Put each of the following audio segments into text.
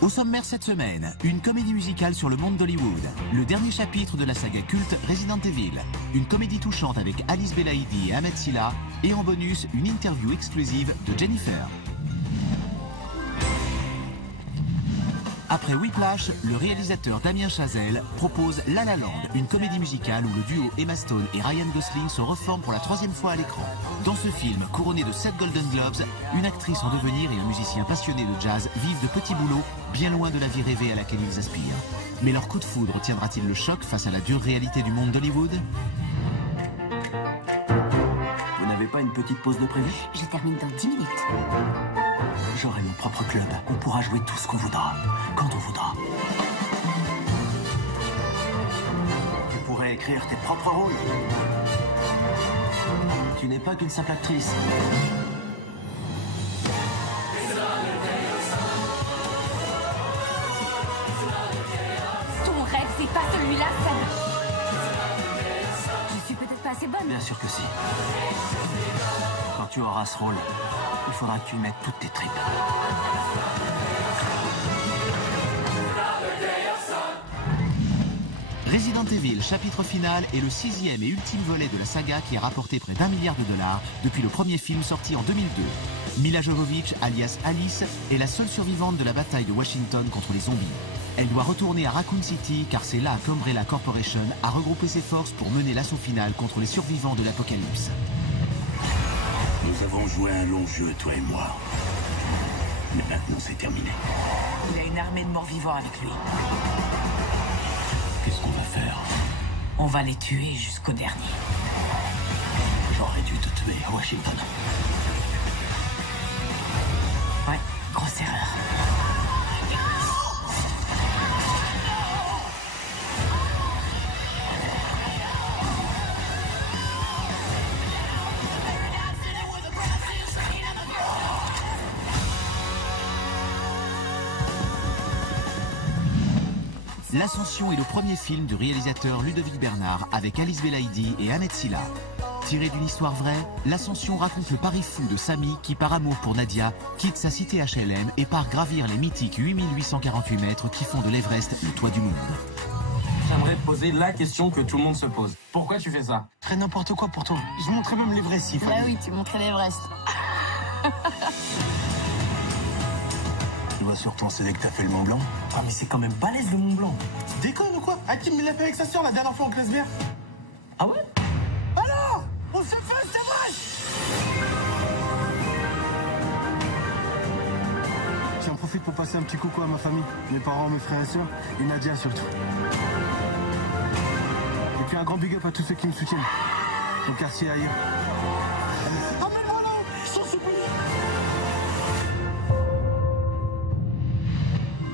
Au sommaire cette semaine, une comédie musicale sur le monde d'Hollywood, le dernier chapitre de la saga culte Resident Evil, une comédie touchante avec Alice Belaïdi et Ahmed Silla, et en bonus, une interview exclusive de Jennifer. Après Whiplash, le réalisateur Damien Chazelle propose La La Land, une comédie musicale où le duo Emma Stone et Ryan Gosling se reforment pour la 3e fois à l'écran. Dans ce film, couronné de 7 Golden Globes, une actrice en devenir et un musicien passionné de jazz vivent de petits boulots, bien loin de la vie rêvée à laquelle ils aspirent. Mais leur coup de foudre tiendra-t-il le choc face à la dure réalité du monde d'Hollywood? Vous n'avez pas une petite pause de prévu? Je termine dans 10 minutes. J'aurai mon propre club. On pourra jouer tout ce qu'on voudra, quand on voudra. Tu pourrais écrire tes propres rôles. Tu n'es pas qu'une simple actrice. Ton rêve, c'est pas celui-là, Sam. Je suis peut-être pas assez bonne. Bien sûr que si. Quand tu auras ce rôle, il faudra que tu y mettes toutes tes tripes. Resident Evil, chapitre final, est le 6e et ultime volet de la saga qui a rapporté près d'1 milliard de dollars depuis le premier film sorti en 2002. Mila Jovovich, alias Alice, est la seule survivante de la bataille de Washington contre les zombies. Elle doit retourner à Raccoon City car c'est là qu'Umbrella Corporation a regroupé ses forces pour mener l'assaut final contre les survivants de l'apocalypse. Nous avons joué un long jeu, toi et moi. Mais maintenant, c'est terminé. Il a une armée de morts-vivants avec lui. Qu'est-ce qu'on va faire? On va les tuer jusqu'au dernier. J'aurais dû te tuer à Washington. Ouais, grosse erreur. L'Ascension est le premier film du réalisateur Ludovic Bernard avec Alice Belaïdi et Ahmed Silla. Tiré d'une histoire vraie, L'Ascension raconte le pari fou de Samy qui, par amour pour Nadia, quitte sa cité HLM et part gravir les mythiques 8848 mètres qui font de l'Everest le toit du monde. J'aimerais te poser la question que tout le monde se pose. Pourquoi tu fais ça? Très n'importe quoi pour toi. Je montrais même l'Everest s'il fallait. Bah oui, tu montrais l'Everest. Tu vas sur ton CD que t'as fait le Mont Blanc? Ah mais c'est quand même balèze le Mont Blanc. Déconne ou quoi? Hakim il l'a fait avec sa soeur la dernière fois en classe verte. Ah ouais? Alors on se fait, c'est vrai. J'en profite pour passer un petit coucou à ma famille, mes parents, mes frères et sœurs, et Nadia surtout. Et puis un grand big up à tous ceux qui me soutiennent. Au quartier ailleurs. Emmène-moi là-haut, je t'en supplie.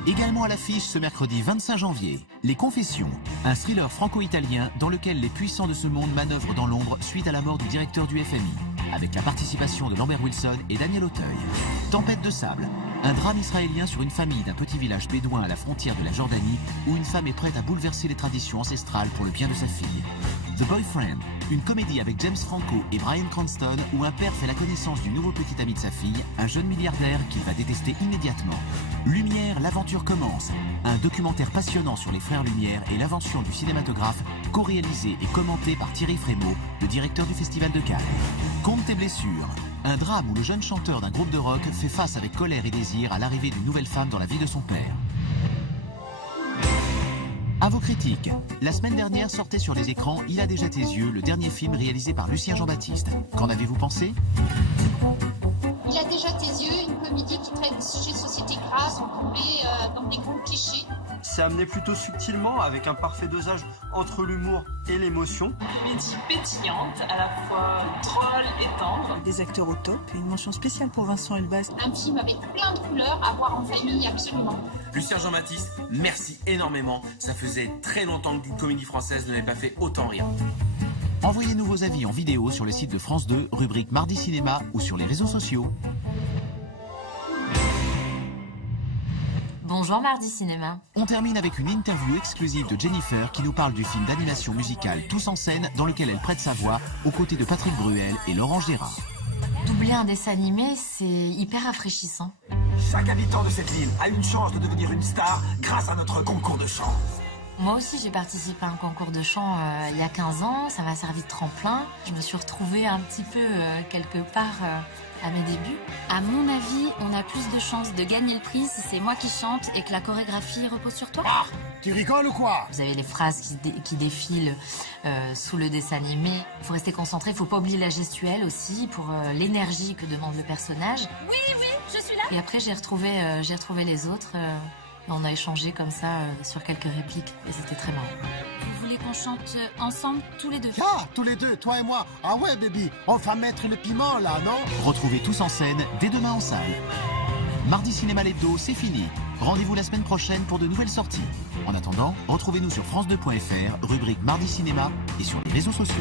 Également à l'affiche ce mercredi 25 janvier, Les Confessions, un thriller franco-italien dans lequel les puissants de ce monde manœuvrent dans l'ombre suite à la mort du directeur du FMI, avec la participation de Lambert Wilson et Daniel Auteuil. Tempête de sable, un drame israélien sur une famille d'un petit village bédouin à la frontière de la Jordanie où une femme est prête à bouleverser les traditions ancestrales pour le bien de sa fille. The Boyfriend, une comédie avec James Franco et Bryan Cranston où un père fait la connaissance du nouveau petit ami de sa fille, un jeune milliardaire qu'il va détester immédiatement. Lumière, l'aventure commence. Un documentaire passionnant sur les frères Lumière et l'invention du cinématographe, co-réalisé et commenté par Thierry Frémaux, le directeur du Festival de Cannes. Compte tes blessures. Un drame où le jeune chanteur d'un groupe de rock fait face avec colère et désir à l'arrivée d'une nouvelle femme dans la vie de son père. À vos critiques, la semaine dernière sortait sur les écrans Il a déjà tes yeux, le dernier film réalisé par Lucien Jean-Baptiste. Qu'en avez-vous pensé? Il a déjà tes yeux, une comédie qui traite des sujets de société graves sans tomber dans des gros clichés. C'est amené plutôt subtilement, avec un parfait dosage entre l'humour et l'émotion. Comédie pétillante, à la fois drôle et tendre. Des acteurs au top et une mention spéciale pour Vincent Elbaz. Un film avec plein de couleurs à voir en famille, absolument. Lucien Jean-Baptiste, merci énormément. Ça faisait très longtemps qu'une comédie française n'avait pas fait autant rire. Envoyez-nous vos avis en vidéo sur le site de France 2, rubrique Mardi Cinéma ou sur les réseaux sociaux. Bonjour Mardi Cinéma. On termine avec une interview exclusive de Jennifer qui nous parle du film d'animation musicale Tous en scène dans lequel elle prête sa voix aux côtés de Patrick Bruel et Laurent Gérard. Doubler un dessin animé, c'est hyper rafraîchissant. Chaque habitant de cette ville a une chance de devenir une star grâce à notre concours de chant. Moi aussi, j'ai participé à un concours de chant il y a 15 ans. Ça m'a servi de tremplin. Je me suis retrouvée un petit peu quelque part à mes débuts. À mon avis, on a plus de chances de gagner le prix si c'est moi qui chante et que la chorégraphie repose sur toi. Ah, tu rigoles ou quoi? Vous avez les phrases qui défilent sous le dessin animé. Il faut rester concentré, il faut pas oublier la gestuelle aussi pour l'énergie que demande le personnage. Oui, je suis là. Et après, j'ai retrouvé les autres. On a échangé comme ça sur quelques répliques et c'était très marrant. Vous voulez qu'on chante ensemble tous les deux? Ah, tous les deux, toi et moi. Ah ouais, baby, on va mettre le piment là, non? Retrouvez tous en scène dès demain en salle. Mardi Cinéma l'hebdo, c'est fini. Rendez-vous la semaine prochaine pour de nouvelles sorties. En attendant, retrouvez-nous sur France2.fr, rubrique Mardi Cinéma et sur les réseaux sociaux.